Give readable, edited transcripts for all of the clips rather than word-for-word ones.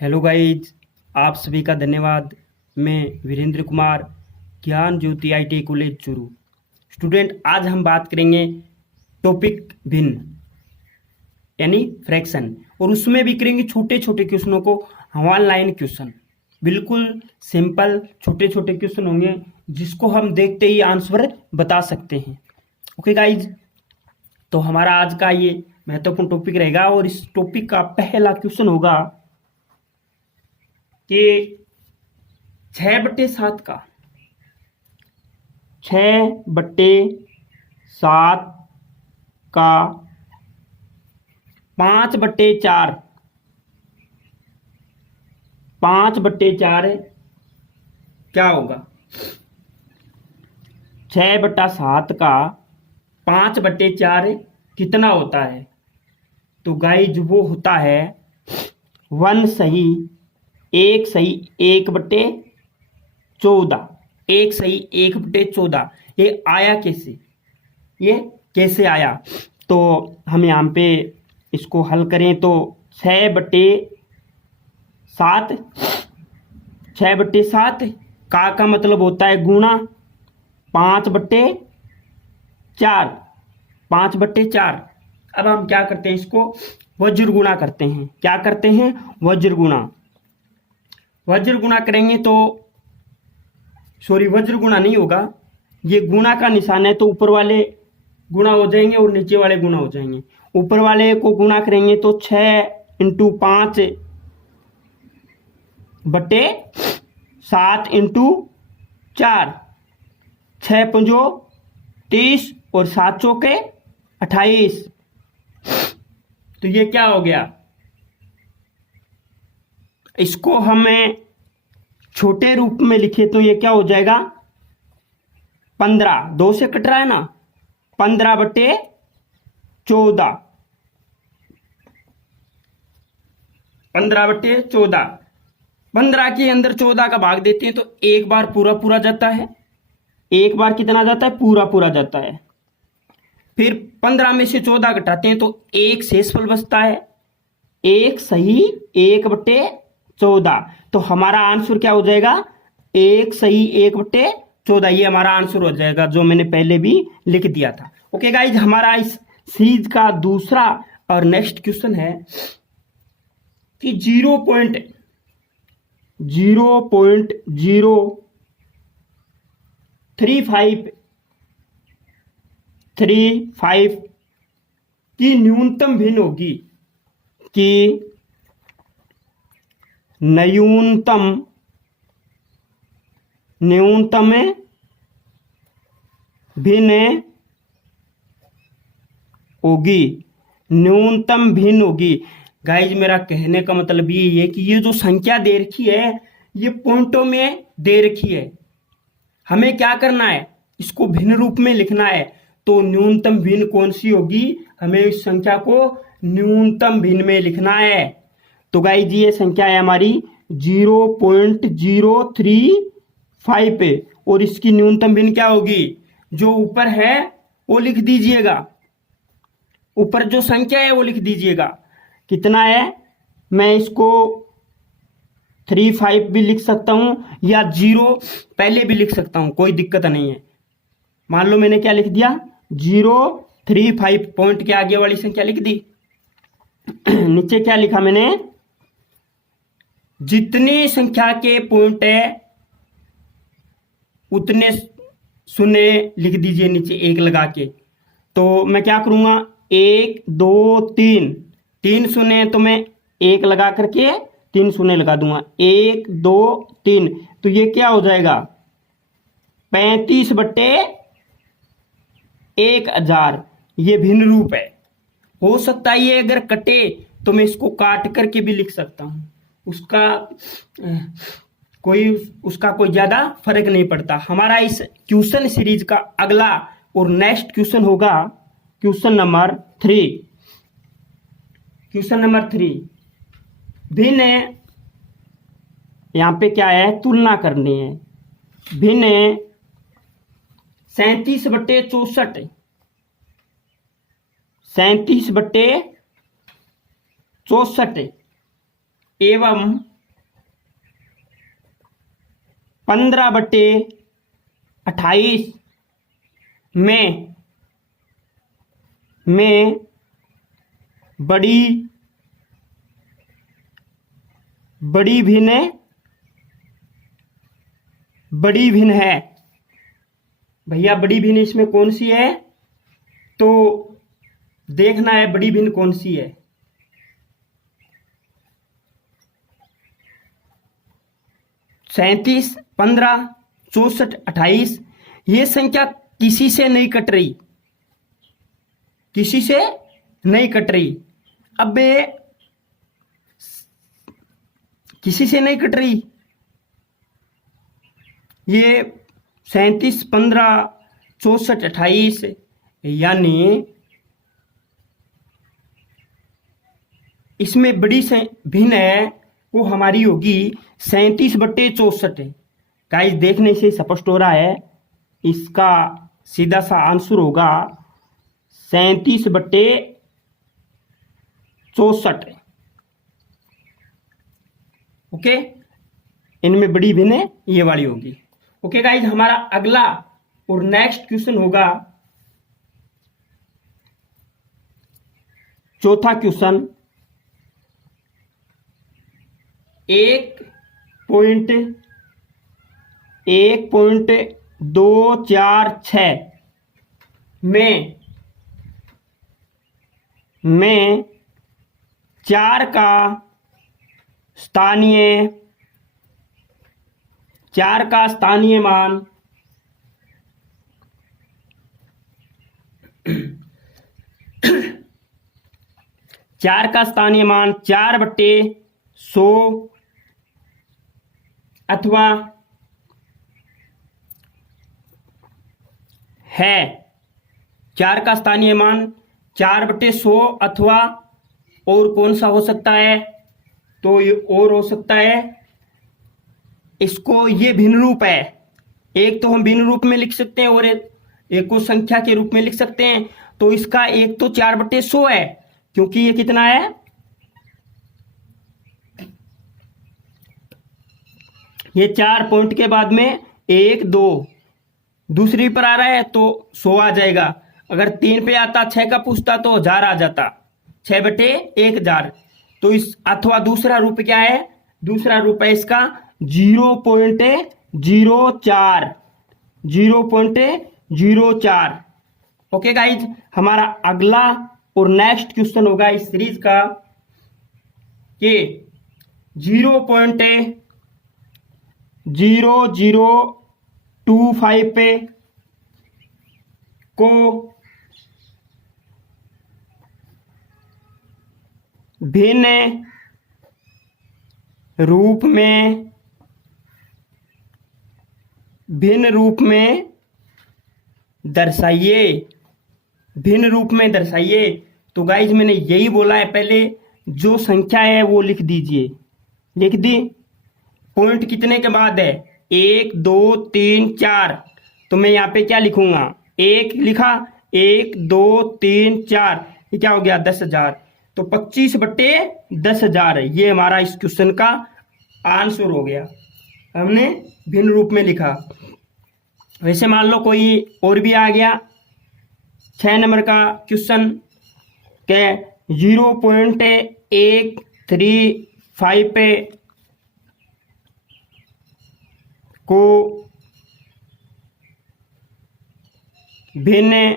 Hello guys, आप सभी का धन्यवाद। मैं वीरेंद्र कुमार, ज्ञान ज्योति आईटी कॉलेज चूरू। स्टूडेंट, आज हम बात करेंगे टॉपिक भिन्न यानी फ्रैक्शन, और उसमें भी करेंगे छोटे छोटे क्वेश्चनों को, ऑनलाइन क्वेश्चन। बिल्कुल सिंपल छोटे छोटे क्वेश्चन होंगे जिसको हम देखते ही आंसर बता सकते हैं। ओके गाइज, तो हमारा आज का ये महत्वपूर्ण टॉपिक रहेगा और इस टॉपिक का पहला क्वेश्चन होगा कि 6/7 का 6/7 का 5/4 5/4 क्या होगा। 6/7 का 5/4 कितना होता है? तो गाइज वो होता है 1 सही 1 सही 1/14। 1 सही 1/14 ये आया कैसे? ये कैसे आया? तो हम यहाँ पे इसको हल करें तो 6/7 6/7 का मतलब होता है गुणा 5/4 5/4। अब हम क्या करते हैं, इसको वज्र गुणा करते हैं। क्या करते हैं? वज्र गुणा करेंगे तो वज्र गुणा नहीं होगा, ये गुणा का निशान है, तो ऊपर वाले गुणा हो जाएंगे और नीचे वाले गुणा हो जाएंगे। ऊपर वाले को गुणा करेंगे तो 6×5/7 × 4 6×5 30 और 7 28। तो ये क्या हो गया? इसको हमें छोटे रूप में लिखे तो ये क्या हो जाएगा? 15, 2 से कट रहा है ना, 15/14 15/14। 15 के अंदर 14 का भाग देते हैं तो एक बार पूरा जाता है। एक बार कितना जाता है? पूरा जाता है। फिर 15 में से 14 घटाते हैं तो एक शेषफल बचता है। 1 सही 1/14। तो हमारा आंसर क्या हो जाएगा? 1 सही 1/14। ये हमारा आंसर हो जाएगा, जो मैंने पहले भी लिख दिया था। ओके गाइज, हमारा इस सीरीज का दूसरा और नेक्स्ट क्वेश्चन है कि 0.035 की न्यूनतम भिन्न होगी कि न्यूनतम भिन्न होगी। गाइज, मेरा कहने का मतलब ये है कि ये जो संख्या दे रखी है ये पॉइंटों में दे रखी है। हमें क्या करना है? इसको भिन्न रूप में लिखना है। तो न्यूनतम भिन्न कौन सी होगी? हमें इस संख्या को न्यूनतम भिन्न में लिखना है। तो गाइज, ये संख्या है हमारी 0.035 और इसकी न्यूनतम भिन्न क्या होगी? जो ऊपर है वो लिख दीजिएगा, ऊपर जो संख्या है वो लिख दीजिएगा। कितना है? मैं इसको 35 भी लिख सकता हूं या 0 पहले भी लिख सकता हूं, कोई दिक्कत नहीं है। मान लो मैंने क्या लिख दिया? 035 पॉइंट के आगे वाली संख्या लिख दी। नीचे क्या लिखा मैंने? जितने संख्या के पॉइंट है उतने शून्य लिख दीजिए नीचे एक लगा के। तो मैं क्या करूंगा? 1 2 3 शून्य है तो मैं एक लगा करके 3 शून्य लगा दूंगा। 1 2 3, तो ये क्या हो जाएगा? 35/1000। ये भिन्न रूप है। हो सकता है ये अगर कटे तो मैं इसको काट करके भी लिख सकता हूं, उसका कोई ज्यादा फर्क नहीं पड़ता। हमारा इस क्वेश्चन सीरीज का अगला और नेक्स्ट क्वेश्चन होगा क्वेश्चन नंबर 3। भिन्न यहां पे क्या है? तुलना करनी है। भिन्न 37/64 37/64 एवं 15/28 में बड़ी भिन्न है। भैया बड़ी भिन्न इसमें कौन सी है, तो देखना है बड़ी भिन्न कौन सी है। 37, 15, 64, 28 ये संख्या किसी से नहीं कट रही, अब किसी से नहीं कट रही। ये 37, 15, 64, 28 यानी इसमें बड़ी से भिन्न है वो हमारी होगी 37/64। गाइस देखने से स्पष्ट हो रहा है, इसका सीधा सा आंसर होगा 37/64। ओके, इनमें बड़ी भिन्न ये वाली होगी। ओके गाइज, हमारा अगला और नेक्स्ट क्वेश्चन होगा चौथा क्वेश्चन। 1.246 में 4 का स्थानीय मान 4/100 अथवा है। 4 का स्थानीय मान 4/100 अथवा और कौन सा हो सकता है, तो ये और हो सकता है इसको, ये भिन्न रूप है। एक तो हम भिन्न रूप में लिख सकते हैं और एक को संख्या के रूप में लिख सकते हैं। तो इसका एक तो 4/100 है, क्योंकि ये कितना है, ये 4 पॉइंट के बाद में 1 2 दूसरी पर आ रहा है तो 100 आ जाएगा। अगर 3 पे आता 6 का पूछता तो 1000 आ जाता, 6/1000। तो इस अथवा दूसरा रूप क्या है, दूसरा रूप है इसका 0.04। ओके गाइज, हमारा अगला और नेक्स्ट क्वेश्चन होगा इस सीरीज का कि 0.0025 पे को भिन्न रूप में दर्शाइए। तो गाइज मैंने यही बोला है, पहले जो संख्या है वो लिख दीजिए। लिख दी, पॉइंट कितने के बाद है, 1 2 3 4। तो मैं यहाँ पे क्या लिखूंगा, 1 लिखा, 1 2 3 4, ये क्या हो गया 10,000। तो 25/10,000 ये हमारा इस क्वेश्चन का आंसर हो गया, हमने भिन्न रूप में लिखा। वैसे मान लो कोई और भी आ गया, 6 नंबर का क्वेश्चन के 0.135 पे को भिन्न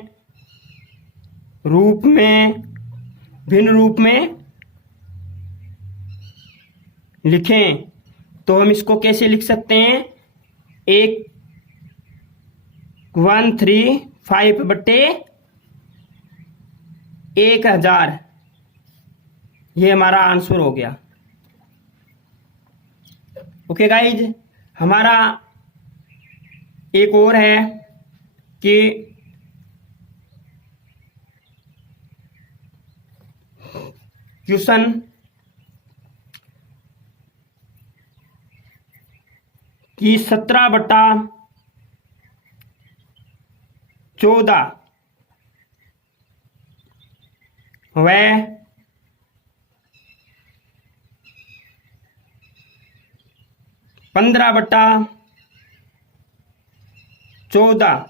रूप में लिखें। तो हम इसको कैसे लिख सकते हैं, 135/1000 ये हमारा आंसर हो गया। ओके गाइज, हमारा एक और है कि क्वेश्चन कि 17/14 वह 15/15 14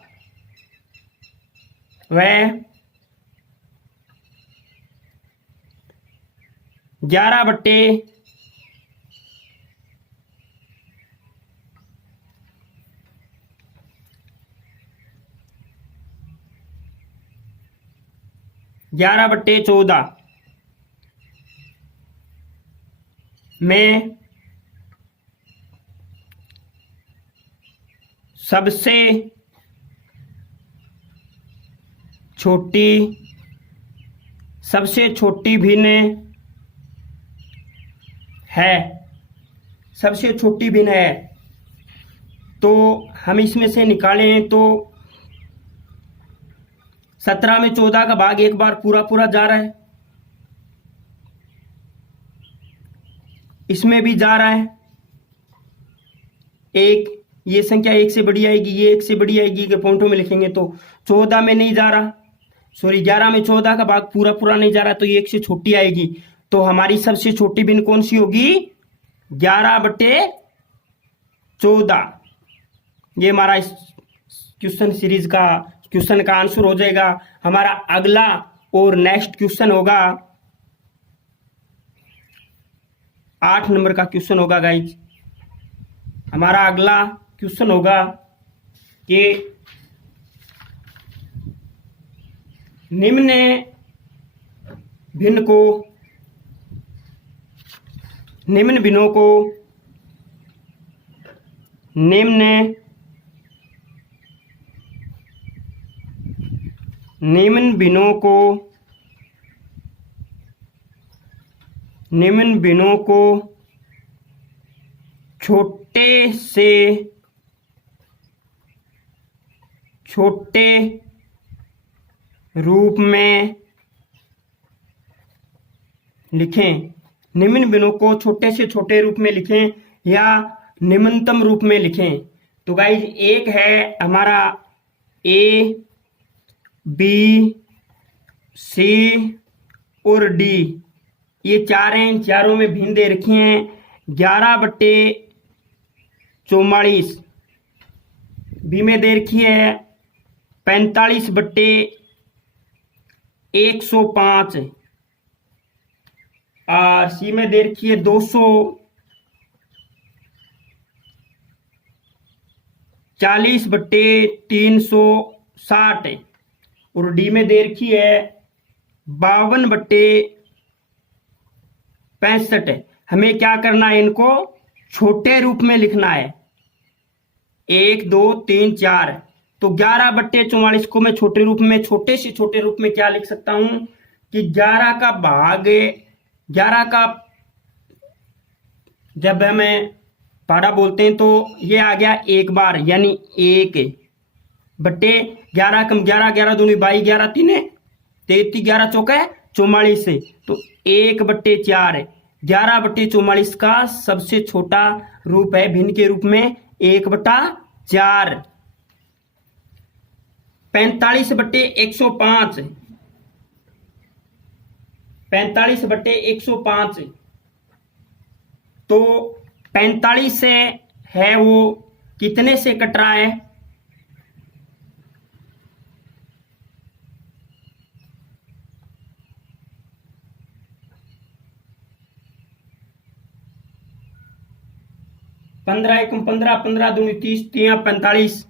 व 11 बट्टे 14 में सबसे छोटी भिन्न है, सबसे छोटी भिन्न है। तो हम इसमें से निकालें तो 17 में 14 का भाग एक बार पूरा पूरा जा रहा है, इसमें भी जा रहा है एक, ये संख्या एक से बड़ी आएगी, ये एक से बड़ी आएगी के पॉइंटों में लिखेंगे तो 14 में नहीं जा रहा, सॉरी 11 में 14 का भाग पूरा पूरा नहीं जा रहा, तो ये एक से छोटी आएगी। तो हमारी सबसे छोटी भिन्न कौन सी होगी? 11/14। ये हमारा इस क्वेश्चन सीरीज का क्वेश्चन का आंसर हो जाएगा। हमारा अगला और नेक्स्ट क्वेश्चन होगा 8 नंबर का क्वेश्चन होगा गाइज। हमारा अगला क्वेश्चन होगा कि निम्न भिन्नों को छोटे रूप में लिखें। निम्न भिन्नों को छोटे से छोटे रूप में लिखें या निम्नतम रूप में लिखें। तो गाइज एक है हमारा ए, बी, सी और डी, ये चार हैं। इन चारों में भिन्न दे रखी हैं 11/44। बी में दे रखी है 45/105 और सी में दे रखी है 240/360 और डी में दे रखी है 52/65। हमें क्या करना है? इनको छोटे रूप में लिखना है, 1 2 3 4। तो 11/44 को मैं छोटे रूप में, छोटे से छोटे रूप में क्या लिख सकता हूं कि 11 का भाग 11 का जब हमें पहाड़ा बोलते हैं तो ये आ गया एक बार, यानी 1/11 कम 11, 11 दूनी 22, 11 तीने 33, 11 चौका 44 से, तो 1/4। 11/44 का सबसे छोटा रूप है भिन्न के रूप में 1/4। 45/105, 45/105। तो 45 से है वो कितने से कट रहा है? पंद्रह एकम 15, 15 दूनी 30, 3 45,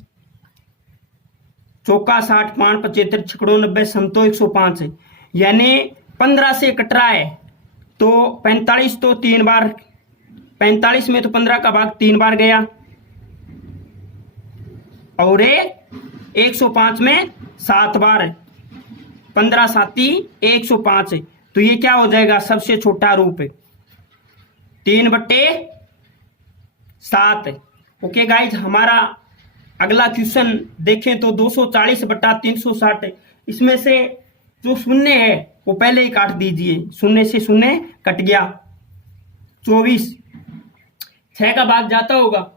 चौका 60, 5 75, छिकड़ों 90, समतो 105 है, यानी 15 से कट रहा है। तो 45 तो 3 बार, 45 में तो 15 का भाग 3 बार गया और 105 में 7 बार, 15 7 105 है। तो ये क्या हो जाएगा? सबसे छोटा रूप है 3/7। ओके गाइज, हमारा अगला क्वेश्चन देखें तो 240/360 है। इसमें से जो शून्य है वो पहले ही काट दीजिए, शून्य से शून्य कट गया। 24, 6 का भाग जाता होगा,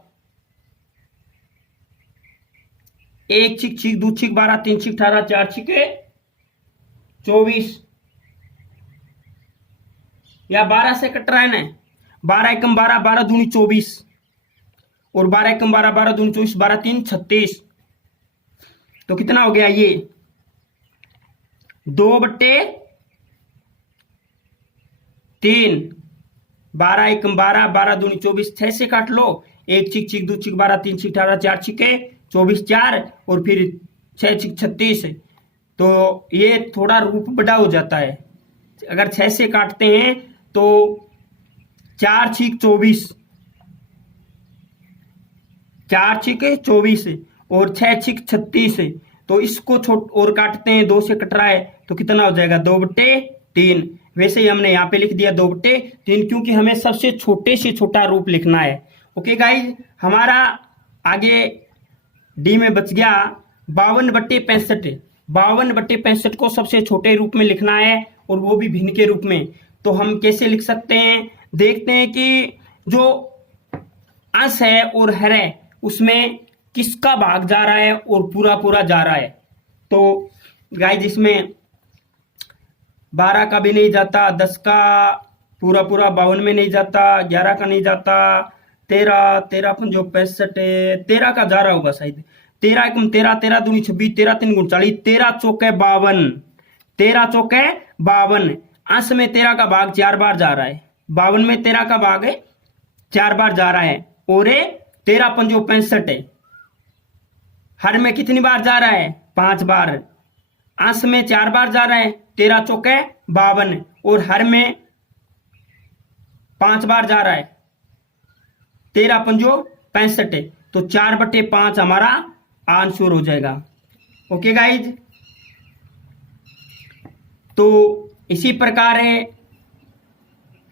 1 छिक छिक 2 छिक 12, 3 छिक 18, 4 छिके 24, या 12 से कट रहा है ना, 12 एकम 12, 12 दूनी 24 और 12 एकम 12, 12 दूनी 24, 12 3 36 तो कितना हो गया ये 2/3, 12 12 दूनी 24, 6 से काट लो, 1 छिक छिक 2 छिक 12 3 छिक 18 4 छिके 24 4 और फिर 6 छिक 36। तो ये थोड़ा रूप बड़ा हो जाता है। अगर 6 से काटते हैं तो 4 छिक 24, 4 छिक 24 और 6 छिक 36। तो इसको और काटते हैं, 2 से कट रहा है तो कितना हो जाएगा 2/3। वैसे ही हमने यहाँ पे लिख दिया 2/3, क्योंकि हमें सबसे छोटे से छोटा रूप लिखना है। ओके गाइज, हमारा आगे डी में बच गया 52/65। 52/65 को सबसे छोटे रूप में लिखना है और वो भी भिन्न के रूप में। तो हम कैसे लिख सकते हैं, देखते हैं कि जो अंश है और हर है उसमें किसका भाग जा रहा है और पूरा पूरा जा रहा है। तो गाइज इसमें 12 का भी नहीं जाता, 10 का पूरा पूरा 52 में नहीं जाता, 11 का नहीं जाता, 13 13 पंजो 65, 13 का जा रहा होगा शायद, 13 एकम 13, 13 दूनी 26, 13 3 गुण 40, 13 चौके 52, 13 चौके 52। अंश में 13 का भाग 4 बार जा रहा है, 52 में 13 का भाग 4 बार जा रहा है और 13 पंजो 65 है। हर में कितनी बार जा रहा है 5 बार। अंश में 4 बार जा रहा है, 13 चौके 52 और हर में 5 बार जा रहा है, 13 पंजो 65 है। तो 4/5 हमारा आंसर हो जाएगा। ओके गाइज, तो इसी प्रकार है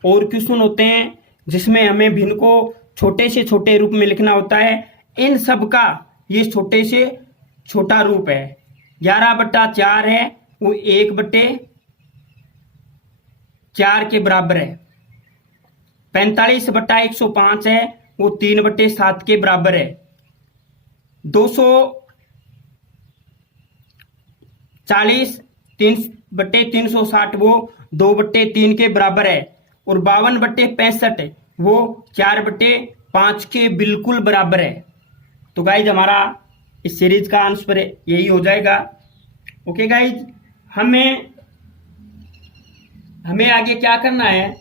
और क्वेश्चन होते हैं जिसमें हमें भिन्न को छोटे से छोटे रूप में लिखना होता है। इन सब का ये छोटे से छोटा रूप है। 11/4 है वो 1/4 के बराबर है। 45/105 है वो 3/7 के बराबर है। 240 3/360 वो 2/3 के बराबर है और 52/65 वो 4/5 के बिल्कुल बराबर है। तो गाइज हमारा इस सीरीज का आंसर यही हो जाएगा। ओके गाइज, हमें आगे क्या करना है,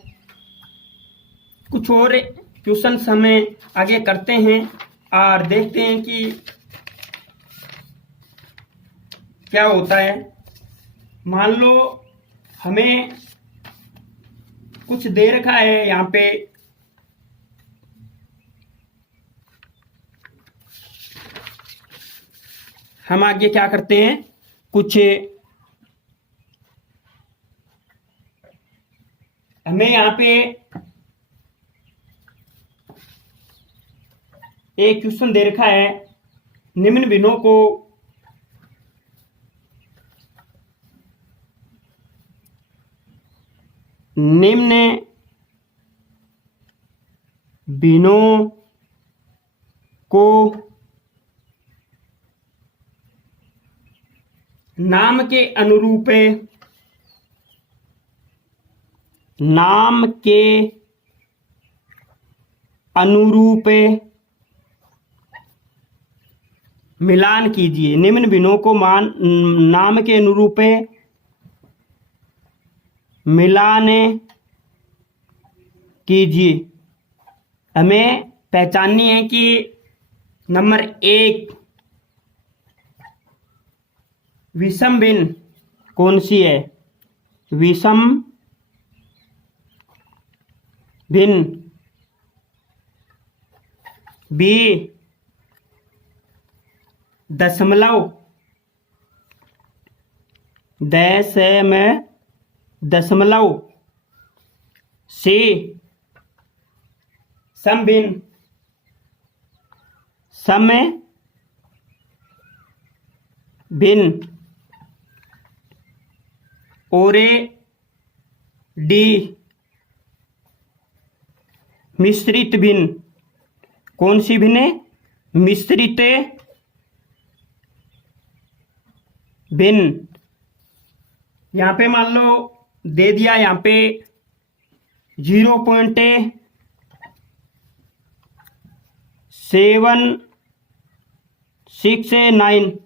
कुछ और क्वेश्चन हमें आगे करते हैं और देखते हैं कि क्या होता है। मान लो हमें कुछ दे रखा है यहाँ पे, हम आगे क्या करते हैं, कुछ हमें यहाँ पे एक क्वेश्चन दे रखा है, निम्न भिन्नों को नाम के अनुरूप मिलान कीजिए। निम्न भिन्नों को नाम के अनुरूप मिलान कीजिए। हमें पहचाननी है कि नंबर 1 विषम भिन्न कौन सी है, विषम भिन्न। बी दशमलव दशमलव। सी समभिन्न भिन्न। और डी मिश्रित भिन्न। कौन सी भिन्न है, मिश्रित भिन्न। यहां पे मान लो दे दिया, यहां पे 0.769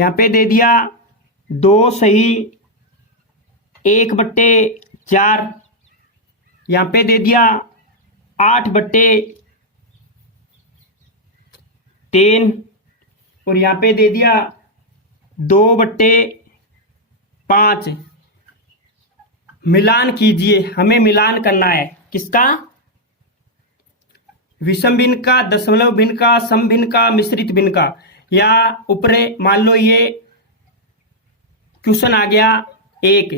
यहाँ पे दे दिया 2 सही 1/4, यहाँ पे दे दिया 8/3 और यहाँ पे दे दिया 2/5। मिलान कीजिए, हमें मिलान करना है किसका? विषम भिन्न का, दशमलव भिन्न का, सम भिन्न का, मिश्रित भिन्न का। या ऊपरे मान लो ये क्वेश्चन आ गया एक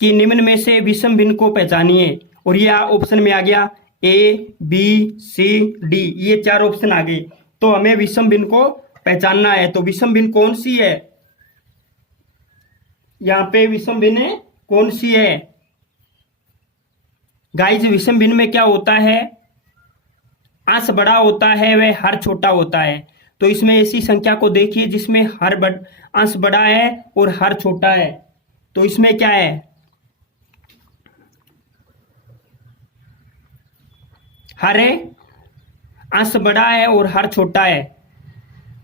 कि निम्न में से विषम भिन्न को पहचानिए, और ये ऑप्शन में आ गया A, B, C, D, ये 4 ऑप्शन आ गए। तो हमें विषम भिन्न को पहचानना है। तो विषम भिन्न कौन सी है? यहाँ पे विषम भिन्न कौन सी है गाइज? विषम भिन्न में क्या होता है? अंश बड़ा होता है वह हर छोटा होता है। तो इसमें ऐसी संख्या को देखिए जिसमें हर अंश बड़ा है और हर छोटा है। तो इसमें क्या है? हर अंश बड़ा है और हर छोटा है।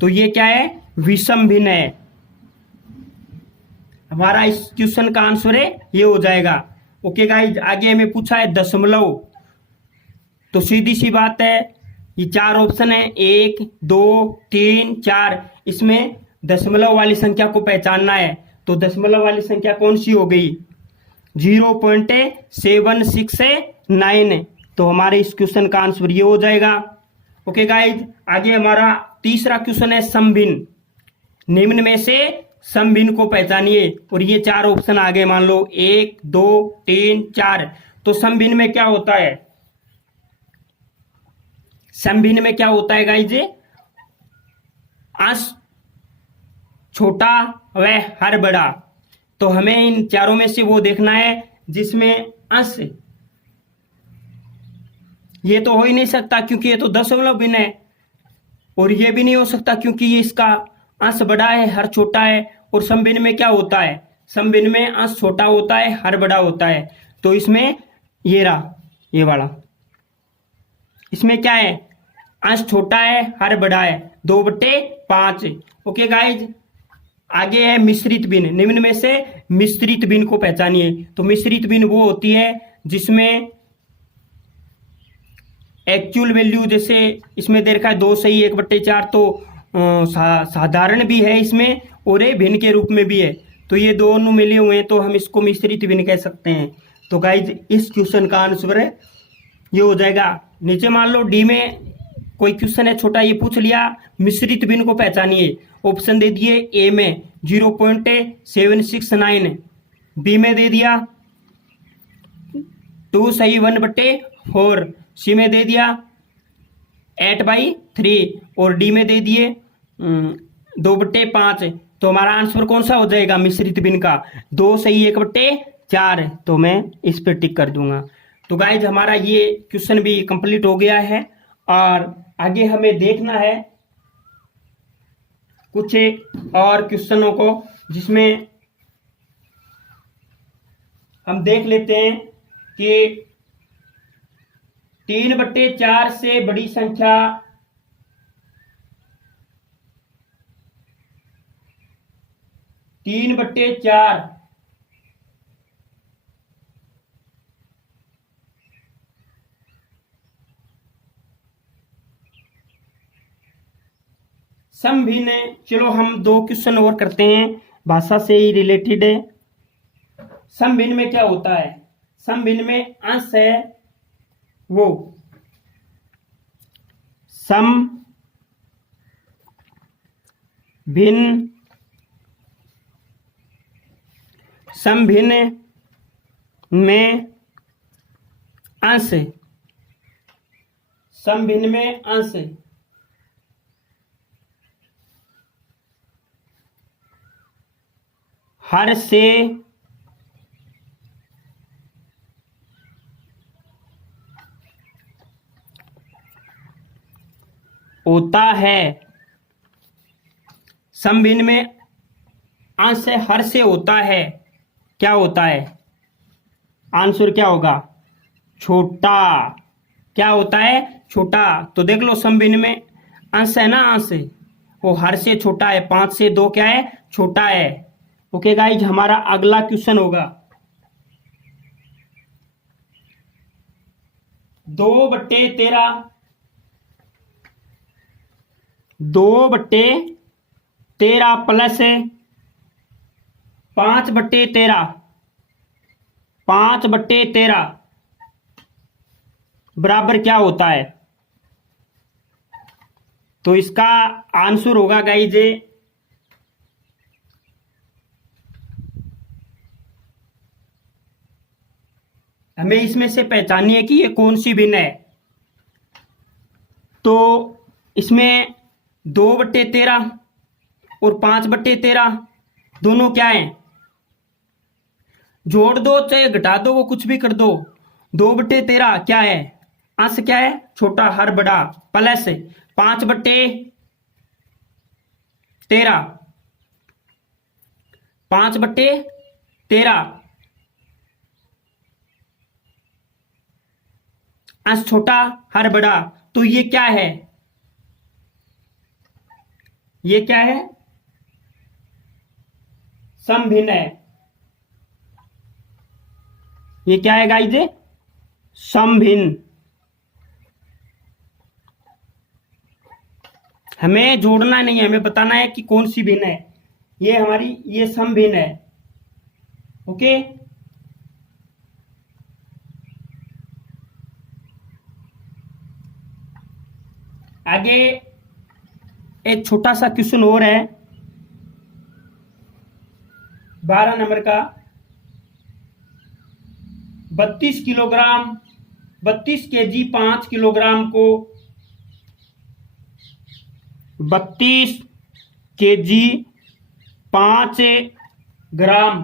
तो ये क्या है? विषम भिन्न है। हमारा इस क्वेश्चन का आंसर है ये हो जाएगा। ओके गाइज, आगे हमें पूछा है दशमलव। तो सीधी सी बात है, ये 4 ऑप्शन है 1, 2, 3, 4। इसमें दशमलव वाली संख्या को पहचानना है। तो दशमलव वाली संख्या कौन सी हो गई? 0.769। तो हमारे इस क्वेश्चन का आंसर ये हो जाएगा। ओके गाइज, आगे हमारा तीसरा क्वेश्चन है समभिन्न। निम्न में से समभिन्न को पहचानिए, और ये 4 ऑप्शन आ गए। मान लो 1, 2, 3, 4। तो समभिन्न में क्या होता है? समभिन्न में क्या होता है गाइज? अंश छोटा व हर बड़ा। तो हमें इन चारों में से वो देखना है जिसमें अंश, ये तो हो ही नहीं सकता क्योंकि ये तो दशमलव भिन्न है, और ये भी नहीं हो सकता क्योंकि ये इसका अंश बड़ा है हर छोटा है। और समभिन्न में क्या होता है? समभिन्न में अंश छोटा होता है हर बड़ा होता है। तो इसमें ये रहा, ये वाला, इसमें क्या है? अंश छोटा है हर बड़ा है, 2/5। ओके गाइज, आगे है मिश्रित भिन्न। निम्न में से मिश्रित भिन्न को पहचानिए। तो मिश्रित भिन्न वो होती है जिसमें एक्चुअल वैल्यू, जैसे इसमें दे रखा है 2 सही 1/4, तो साधारण भी है इसमें और ये भिन्न के रूप में भी है। तो ये दोनों मिले हुए हैं, तो हम इसको मिश्रित भिन्न कह सकते हैं। तो गाइज, इस क्वेश्चन का आंसर है ये हो जाएगा। नीचे मान लो डी में कोई क्वेश्चन है छोटा, ये पूछ लिया मिश्रित भिन्न को पहचानिए। ऑप्शन दे दिए ए में 0.769, बी में दे दिया 2 सही 1/4, सी में दे दिया 8/3 और डी में दे दिए 2/5। तो हमारा आंसर कौन सा हो जाएगा मिश्रित भिन्न का? 2 सही 1/4। तो मैं इस पर टिक कर दूंगा। तो गाइज, हमारा ये क्वेश्चन भी कंप्लीट हो गया है, और आगे हमें देखना है कुछ और क्वेश्चनों को, जिसमें हम देख लेते हैं कि 3/4 से बड़ी संख्या 3/4 समभिन्न। चलो हम 2 क्वेश्चन और करते हैं, भाषा से ही रिलेटेड है। समभिन्न में क्या होता है? समभिन्न में अंश है वो समभिन्न में अंश, समभिन्न में अंश हर से होता है। समभिन्न में अंश हर से होता है। क्या होता है? आंसर क्या होगा? छोटा। क्या होता है? छोटा। तो देख लो, समभिन्न में अंश है ना, अंश, वो हर से छोटा है, 5 से 2 क्या है, छोटा है। ओके गाइज, हमारा अगला क्वेश्चन होगा 2/13, 2/13 प्लस 5/13, 5/13 बराबर क्या होता है। तो इसका आंसर होगा गाइज, हमें इसमें से पहचानिए है कि ये कौन सी भिन्न है। तो इसमें 2/13 और 5/13 दोनों क्या है, जोड़ दो चाहे घटा दो, वो कुछ भी कर दो। 2/13 क्या है, अंश क्या है, छोटा हर बड़ा, प्लस 5/13, 5/13 अंश छोटा हर बड़ा। तो ये क्या है, ये क्या है, समभिन्न है। ये क्या है गाइज, समभिन्न। हमें जोड़ना नहीं है, हमें बताना है कि कौन सी भिन्न है। ये हमारी ये समभिन्न है। ओके, आगे एक छोटा सा क्वेश्चन और है 12 नंबर का। 32 किलोग्राम, 32 केजी 5 किलोग्राम को 32 केजी 5 ग्राम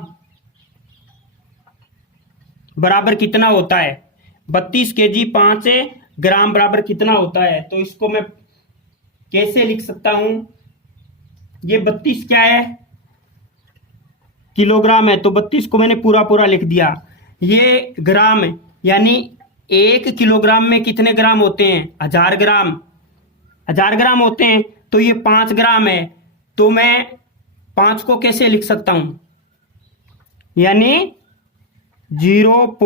बराबर कितना होता है। 32 केजी 5 ग्राम बराबर कितना होता है। तो इसको मैं कैसे लिख सकता हूं, ये 32 क्या है, किलोग्राम है, तो 32 को मैंने पूरा पूरा लिख दिया। ये ग्राम है, यानी 1 किलोग्राम में कितने ग्राम होते हैं, 1000 ग्राम, 1000 ग्राम होते हैं। तो ये 5 ग्राम है, तो मैं 5 को कैसे लिख सकता हूं, यानी 0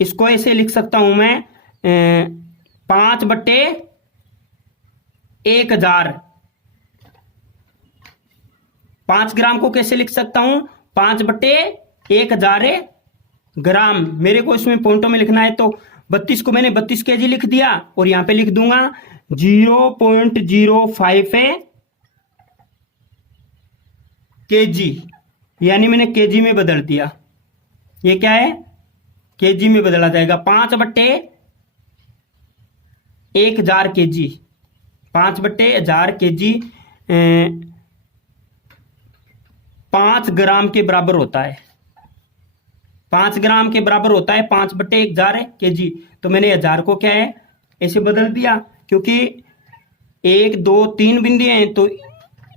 इसको ऐसे लिख सकता हूं मैं 5/1000। 5 ग्राम को कैसे लिख सकता हूं, 5/1000 ग्राम। मेरे को इसमें पॉइंटों में लिखना है, तो 32 को मैंने 32 केजी लिख दिया और यहां पे लिख दूंगा 0.05 केजी, यानी मैंने केजी में बदल दिया। ये क्या है, केजी में बदला जाएगा। 5/1000 केजी, 5/1000 केजी 5 ग्राम के बराबर होता है। 5 ग्राम के बराबर होता है 5/1000 केजी। तो मैंने 1000 को क्या है ऐसे बदल दिया, क्योंकि 1 2 3 बिंदु हैं, तो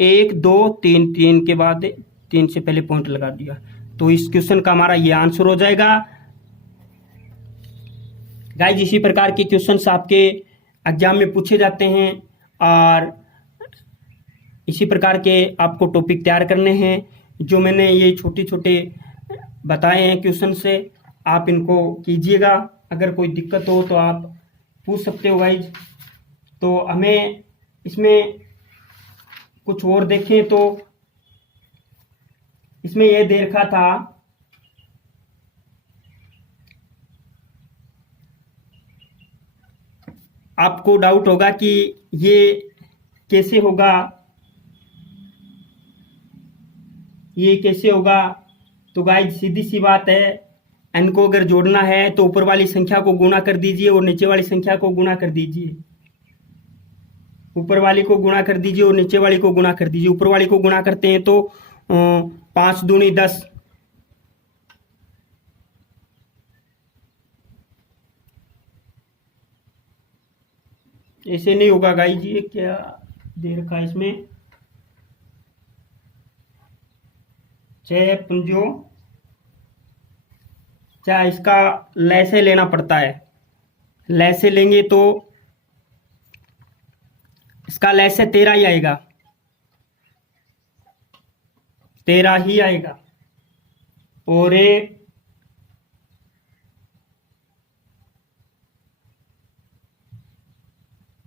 1 2 3, 3 के बाद 3 से पहले पॉइंट लगा दिया। तो इस क्वेश्चन का हमारा ये आंसर हो जाएगा। गाइस, इसी प्रकार के क्वेश्चंस आपके एग्जाम में पूछे जाते हैं और इसी प्रकार के आपको टॉपिक तैयार करने हैं। जो मैंने ये छोटे छोटे बताए हैं क्वेश्चन से, आप इनको कीजिएगा। अगर कोई दिक्कत हो तो आप पूछ सकते हो गाइज। तो हमें इसमें कुछ और देखें तो इसमें यह दे रखा था आपको डाउट होगा कि ये कैसे होगा, ये कैसे होगा। तो गाइज सीधी सी बात है, n को अगर जोड़ना है तो ऊपर वाली संख्या को गुणा कर दीजिए और नीचे वाली संख्या को गुणा कर दीजिए। ऊपर वाली को गुणा कर दीजिए और नीचे वाली को गुणा कर दीजिए। ऊपर वाली को गुणा करते हैं तो 5 दूनी 10, ऐसे नहीं होगा गाइज। ये क्या दे रखा है इसमें, 6 पंजो 4, इसका लैसे लेना पड़ता है। लैसे लेंगे तो इसका लेस है 13 ही आएगा, 13 ही आएगा। और ये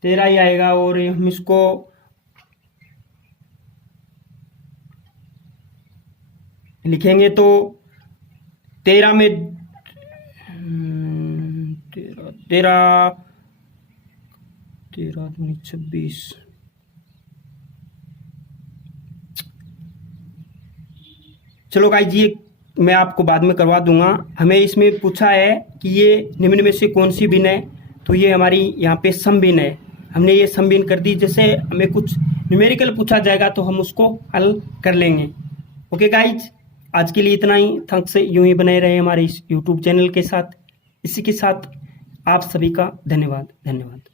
13 ही आएगा। और हम इसको लिखेंगे तो 13 में 13 13 दूनी 26। चलो गाइस जी, मैं आपको बाद में करवा दूंगा। हमें इसमें पूछा है कि ये निम्न में से कौन सी भिन्न है, तो ये हमारी यहाँ पे समभिन्न है। हमने ये समभिन्न कर दी। जैसे हमें कुछ न्यूमेरिकल पूछा जाएगा तो हम उसको हल कर लेंगे। ओके गाइज, आज के लिए इतना ही। थैंक्स, यूं ही बने रहे हमारे इस यूट्यूब चैनल के साथ। इसी के साथ आप सभी का धन्यवाद।